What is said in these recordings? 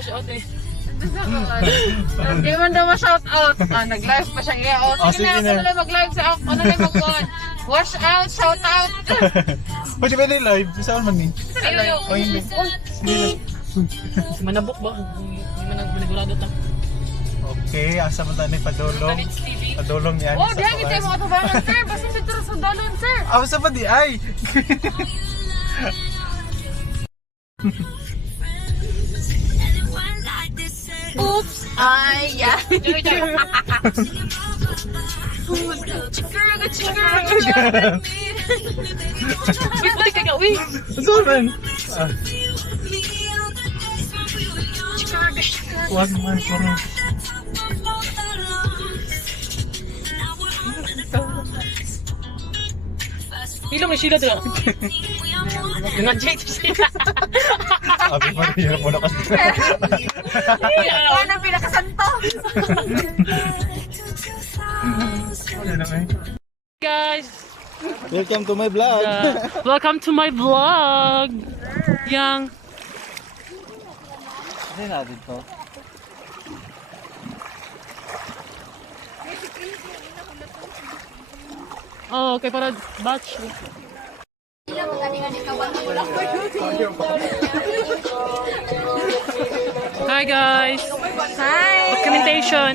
Shout out eh. Hindi man daw ma-shout out. Nag-live pa siya i-out. Sige na, ako na mag-live sa ako. Ano na mag-on? Wash out, shout out. Pwede ba yung live? Saan man ni? Hello. O hindi. Manabok ba? Hindi man nagmanigurado ta. Okay, asa mo tayo padulong. Padulong yan. Oh, diyan kita yung mga tubangan, sir. Basta dito sa dalon, sir. Asa pa di ay? Oops! Ay, yeah. Wait, balik ka uwi. Saan man? Wag man parang. Ilo may sila dito. Yung Jake sila. Abi pa rin mo na kasi. Ano pinakasanto? Guys, Welcome to my vlog. welcome to my vlog. Yang Ano natin to? oh, okay para batch. Hi guys. Hi! Documentation.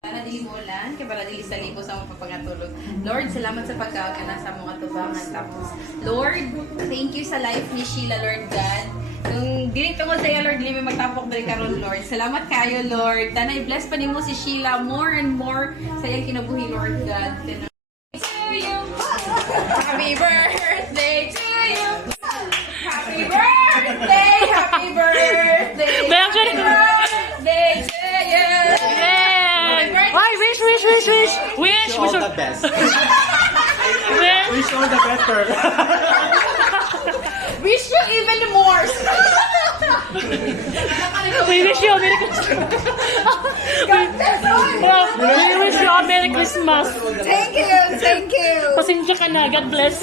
Para dili bulan, kay para dili sa libo sa mga papangatulog. Lord, salamat sa pagkaon ka na sa mga tubangan. Tapos, Lord, thank you sa life ni Sheila, Lord God. Kung dili tungod sa iyo, Lord, dili may magtapok diri karon, Lord. Salamat kayo, Lord. Tanay bless pa nimo si Sheila more and more sa iyang kinabuhi, Lord God. Happy birthday to you. Happy birthday, happy birthday. May actually- Birthday to you. Yeah. Why wish. Wish. All the best. Wish. Wish all the better. Wish you even more. We wish you a Merry Christmas. We wish you a Merry Christmas. Thank you. Pasensya ka na. God bless.